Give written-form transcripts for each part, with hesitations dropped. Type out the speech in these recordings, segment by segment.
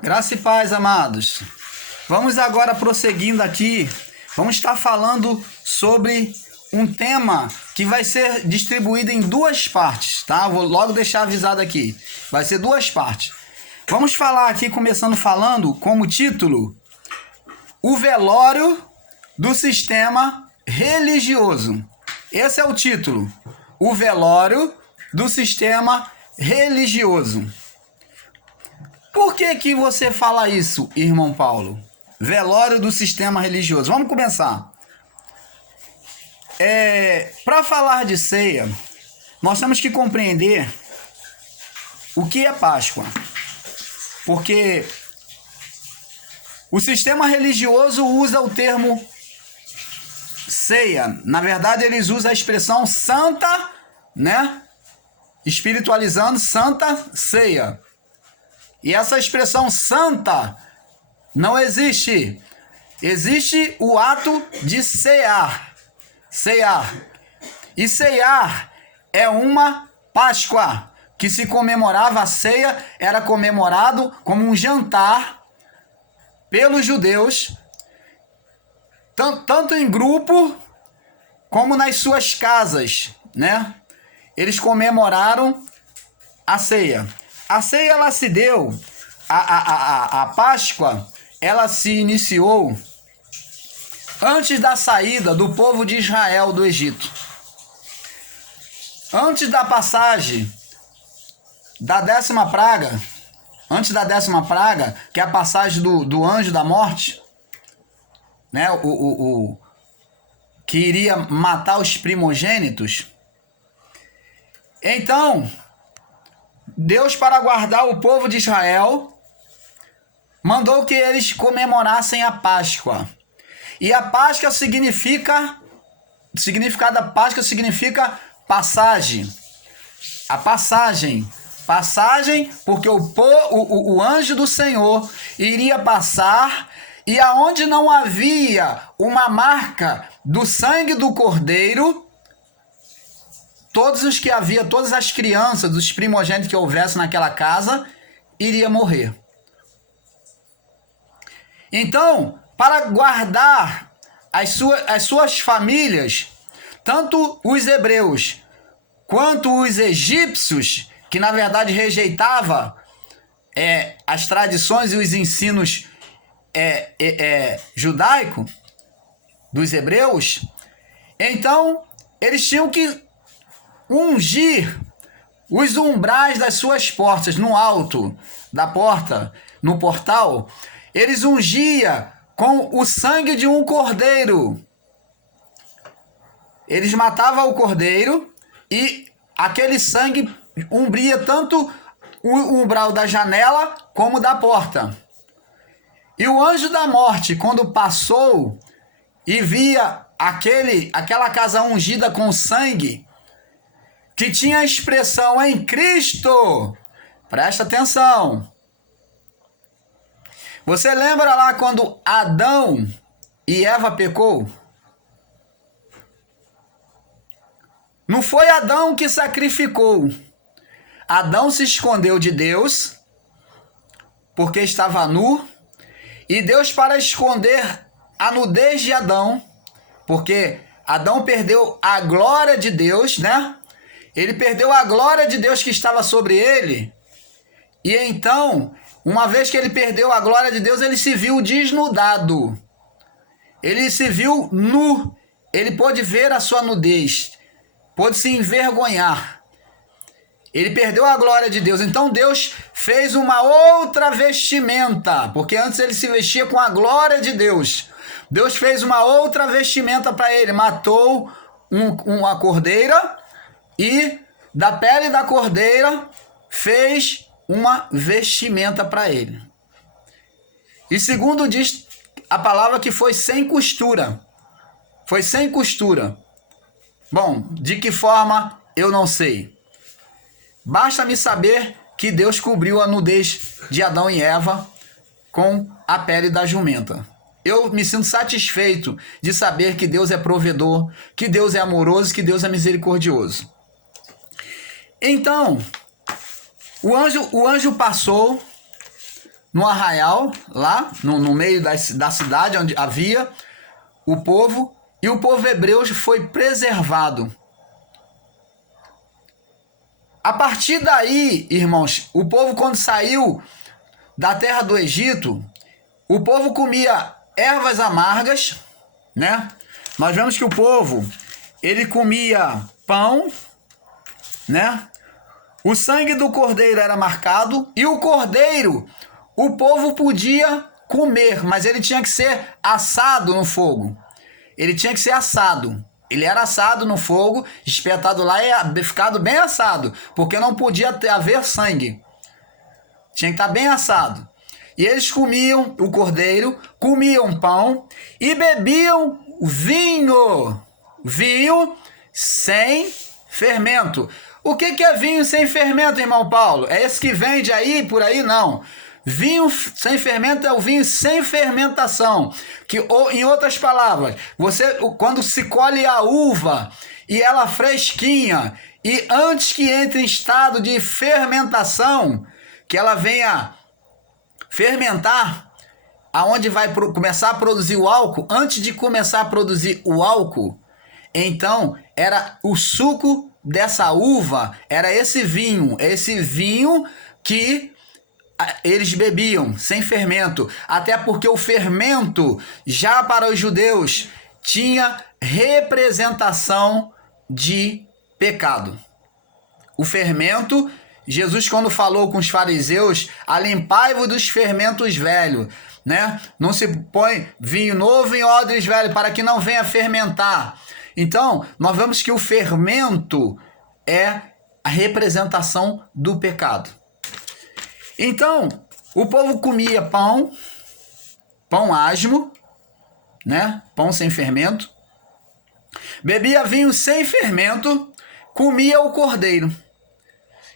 Graça e paz, amados. Vamos agora prosseguindo aqui. Vamos estar falando sobre um tema que vai ser distribuído em duas partes, tá? Vou logo deixar avisado aqui. Vai ser duas partes. Vamos falar aqui, começando falando como título: o velório do sistema religioso. Esse é o título. O velório do sistema religioso. Por que você fala isso, irmão Paulo? Velório do sistema religioso. Vamos começar. Para falar de ceia, nós temos que compreender o que é Páscoa. Porque o sistema religioso usa o termo ceia. Na verdade, eles usam a expressão santa, né? Espiritualizando, santa ceia. E essa expressão santa não existe. Existe o ato de cear. Cear. E cear é uma Páscoa, que se comemorava a ceia, era comemorado como um jantar pelos judeus, tanto em grupo como nas suas casas, né? Eles comemoraram a ceia. A ceia, ela se deu, a Páscoa, ela se iniciou antes da saída do povo de Israel do Egito. Antes da passagem da 10ª praga, antes da 10ª praga, que é a passagem do anjo da morte, né, que iria matar os primogênitos. Então, Deus, para guardar o povo de Israel, mandou que eles comemorassem a Páscoa. E a Páscoa significado da Páscoa significa passagem. A passagem, porque o anjo do Senhor iria passar, e aonde não havia uma marca do sangue do cordeiro, todas as crianças, os primogênitos que houvesse naquela casa, iria morrer. Então, para guardar as suas famílias, tanto os hebreus quanto os egípcios, que na verdade rejeitavam as tradições e os ensinos judaicos dos hebreus, então eles tinham que ungir os umbrais das suas portas, no alto da porta, no portal. Eles ungiam com o sangue de um cordeiro. Eles matavam o cordeiro e aquele sangue umbria tanto o umbral da janela como da porta. E o anjo da morte, quando passou e via aquela casa ungida com sangue, que tinha a expressão em Cristo, presta atenção. Você lembra lá quando Adão e Eva pecou? Não foi Adão que sacrificou. Adão se escondeu de Deus, porque estava nu, e Deus, para esconder a nudez de Adão, porque Adão perdeu a glória de Deus, né? Ele perdeu a glória de Deus que estava sobre ele. E então, uma vez que ele perdeu a glória de Deus, ele se viu desnudado. Ele se viu nu. Ele pôde ver a sua nudez. Pôde se envergonhar. Ele perdeu a glória de Deus. Então Deus fez uma outra vestimenta. Porque antes ele se vestia com a glória de Deus. Deus fez uma outra vestimenta para ele. Matou uma cordeira. E da pele da cordeira fez uma vestimenta para ele. E segundo diz a palavra que foi sem costura. Foi sem costura. Bom, de que forma eu não sei. Basta-me saber que Deus cobriu a nudez de Adão e Eva com a pele da jumenta. Eu me sinto satisfeito de saber que Deus é provedor, que Deus é amoroso, que Deus é misericordioso. Então, o anjo passou no arraial, lá no meio da cidade onde havia o povo, e o povo hebreu foi preservado. A partir daí, irmãos, o povo, quando saiu da terra do Egito, o povo comia ervas amargas, né? Nós vemos que o povo, ele comia pão, né? O sangue do cordeiro era marcado, e o cordeiro, o povo podia comer, mas ele tinha que ser assado no fogo. Ele tinha que ser assado. Ele era assado no fogo, espetado lá e ficado bem assado, porque não podia haver sangue. Tinha que estar bem assado. E eles comiam o cordeiro, comiam pão e bebiam vinho. Vinho sem fermento. O que é vinho sem fermento, irmão Paulo? É esse que vende aí, por aí? Não. Vinho sem fermento é o vinho sem fermentação. Que, ou, em outras palavras, quando se colhe a uva e ela fresquinha, e antes que entre em estado de fermentação, que ela venha fermentar, aonde vai começar a produzir o álcool, antes de começar a produzir o álcool, então era o suco dessa uva, era esse vinho que eles bebiam sem fermento, até porque o fermento, já para os judeus, tinha representação de pecado. O fermento, Jesus, quando falou com os fariseus, alimpai-vos dos fermentos velhos, né? Não se põe vinho novo em odres velhos, para que não venha fermentar. Então, nós vemos que o fermento é a representação do pecado. Então, o povo comia pão asmo, né? Pão sem fermento, bebia vinho sem fermento, comia o cordeiro.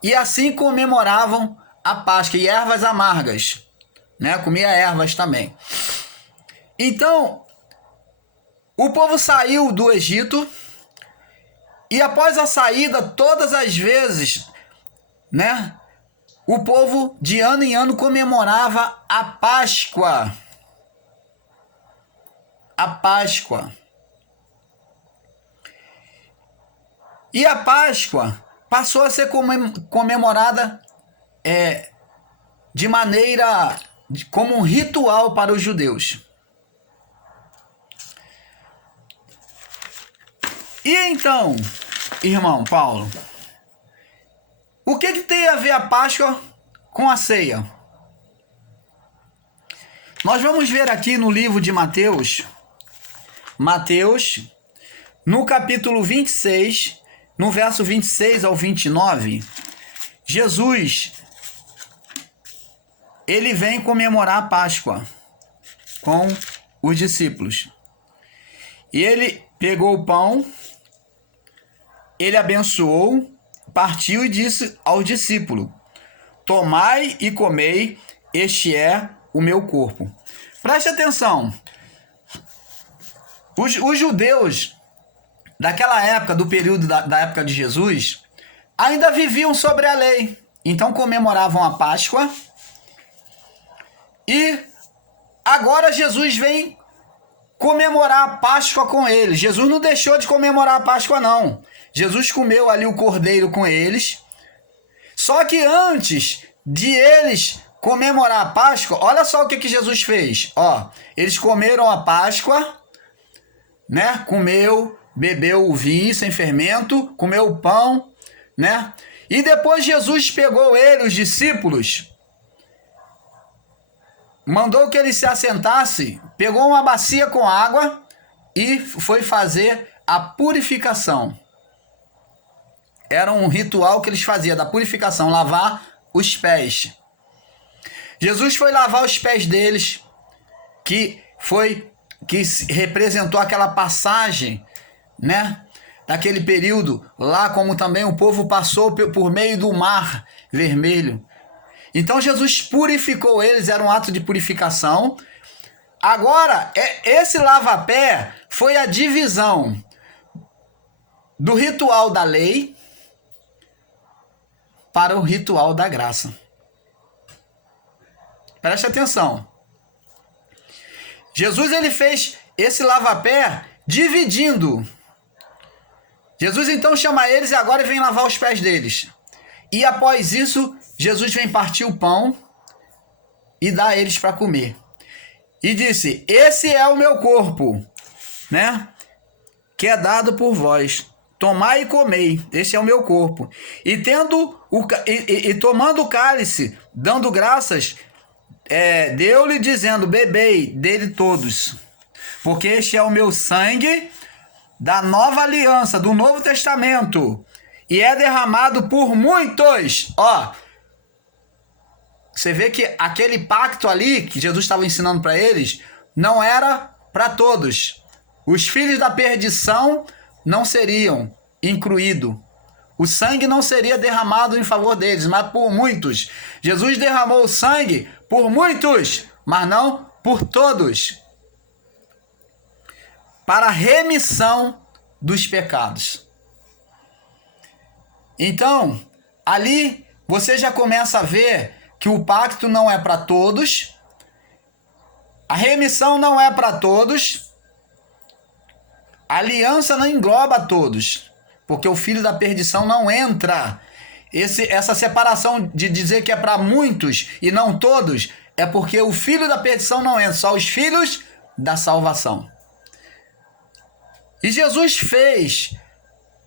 E assim comemoravam a Páscoa, e ervas amargas, né? Comia ervas também. Então, o povo saiu do Egito, e após a saída, todas as vezes, né? O povo, de ano em ano, comemorava a Páscoa. A Páscoa. E a Páscoa passou a ser comemorada de maneira, como um ritual para os judeus. E então, irmão Paulo, o que tem a ver a Páscoa com a ceia? Nós vamos ver aqui no livro de Mateus, no capítulo 26, no verso 26 ao 29, Jesus, ele vem comemorar a Páscoa com os discípulos. E ele pegou o pão, ele abençoou, partiu e disse ao discípulo: tomai e comei, este é o meu corpo. Preste atenção. Os judeus daquela época, do período da época de Jesus, ainda viviam sobre a lei. Então comemoravam a Páscoa. E agora Jesus vem comemorar a Páscoa com eles. Jesus não deixou de comemorar a Páscoa, não. Jesus comeu ali o cordeiro com eles. Só que antes de eles comemorar a Páscoa, olha só o que Jesus fez. Ó, eles comeram a Páscoa, né? Bebeu o vinho sem fermento, comeu o pão, né? E depois Jesus pegou ele, os discípulos, mandou que ele se assentasse, pegou uma bacia com água e foi fazer a purificação. Era um ritual que eles faziam, da purificação, lavar os pés. Jesus foi lavar os pés deles, que representou aquela passagem, né? Daquele período lá, como também o povo passou por meio do mar vermelho. Então Jesus purificou eles, era um ato de purificação. Agora, esse lava-pé foi a divisão do ritual da lei para o ritual da graça. Preste atenção. Jesus ele fez esse lava-pé dividindo. Jesus então chama eles e agora vem lavar os pés deles. E após isso, Jesus vem partir o pão e dá a eles para comer. E disse: esse é o meu corpo, né? Que é dado por vós. Tomai e comei, esse é o meu corpo. E tomando o cálice, dando graças, deu-lhe dizendo: bebei dele todos, porque este é o meu sangue da nova aliança, do Novo Testamento, e é derramado por muitos. Ó, você vê que aquele pacto ali que Jesus estava ensinando para eles não era para todos. Os filhos da perdição não seriam incluídos. O sangue não seria derramado em favor deles, mas por muitos. Jesus derramou o sangue por muitos, mas não por todos, para a remissão dos pecados. Então, ali você já começa a ver que o pacto não é para todos, a remissão não é para todos, a aliança não engloba todos, porque o filho da perdição não entra. Essa separação de dizer que é para muitos e não todos é porque o filho da perdição não entra, só os filhos da salvação. E Jesus fez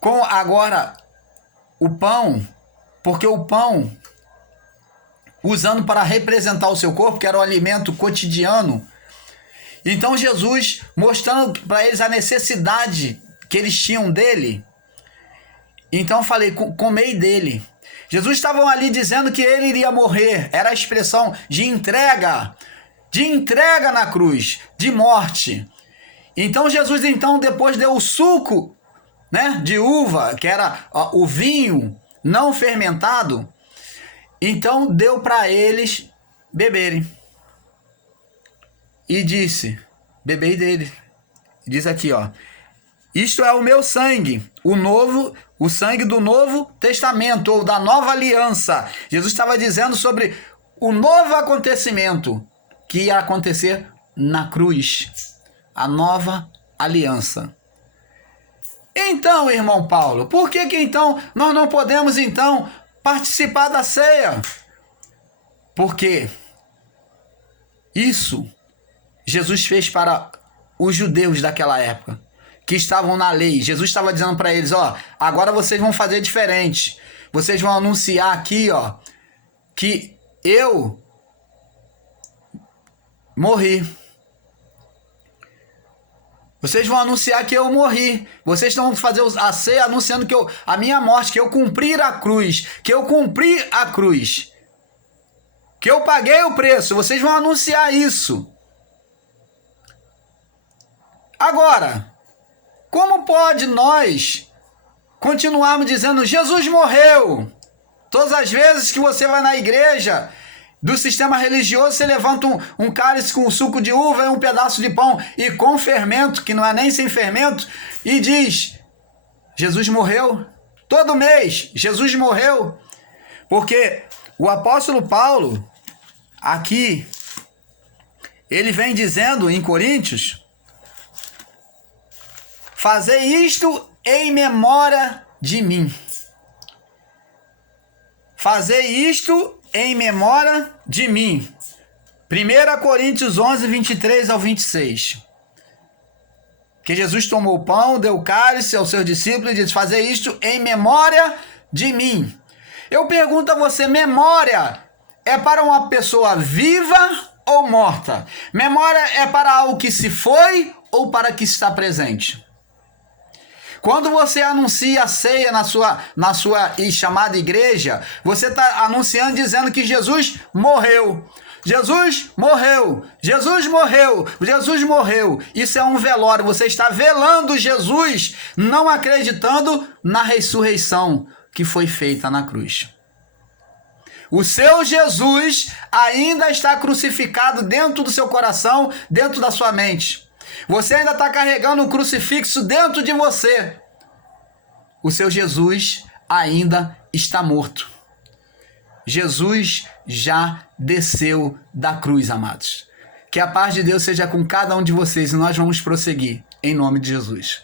com agora o pão, porque o pão, usando para representar o seu corpo, que era o alimento cotidiano. Então Jesus, mostrando para eles a necessidade que eles tinham dele. Então eu falei: comei dele. Jesus estava ali dizendo que ele iria morrer. Era a expressão de entrega na cruz, de morte. Então Jesus depois deu o suco, né, de uva, que era o vinho não fermentado. Então deu para eles beberem. E disse: bebei dele. Diz aqui, ó: isto é o meu sangue, o sangue do Novo Testamento, ou da nova aliança. Jesus estava dizendo sobre o novo acontecimento que ia acontecer na cruz. A nova aliança. Então, irmão Paulo, por que então nós não podemos então participar da ceia? Porque isso Jesus fez para os judeus daquela época, que estavam na lei. Jesus estava dizendo para eles: ó, agora vocês vão fazer diferente. Vocês vão anunciar aqui, ó, que eu morri. Vocês vão anunciar que eu morri. Vocês estão fazer a ceia anunciando que a minha morte, que eu cumpri a cruz, que eu cumpri a cruz, que eu paguei o preço. Vocês vão anunciar isso. Agora, como pode nós continuarmos dizendo: Jesus morreu? Todas as vezes que você vai na igreja do sistema religioso, você levanta um cálice com suco de uva e um pedaço de pão e com fermento, que não é nem sem fermento, e diz: Jesus morreu. Todo mês, Jesus morreu. Porque o apóstolo Paulo, aqui, ele vem dizendo em Coríntios: fazei isto em memória de mim. Fazei isto em memória de mim. 1 Coríntios 11, 23 ao 26. Que Jesus tomou o pão, deu o cálice aos seus discípulos e disse: fazei isto em memória de mim. Eu pergunto a você: memória é para uma pessoa viva ou morta? Memória é para algo que se foi ou para que está presente? Quando você anuncia a ceia na sua chamada igreja, você está anunciando, dizendo que Jesus morreu. Jesus morreu. Jesus morreu. Jesus morreu. Isso é um velório. Você está velando Jesus, não acreditando na ressurreição que foi feita na cruz. O seu Jesus ainda está crucificado dentro do seu coração, dentro da sua mente. Você ainda está carregando um crucifixo dentro de você. O seu Jesus ainda está morto. Jesus já desceu da cruz, amados. Que a paz de Deus seja com cada um de vocês e nós vamos prosseguir, em nome de Jesus.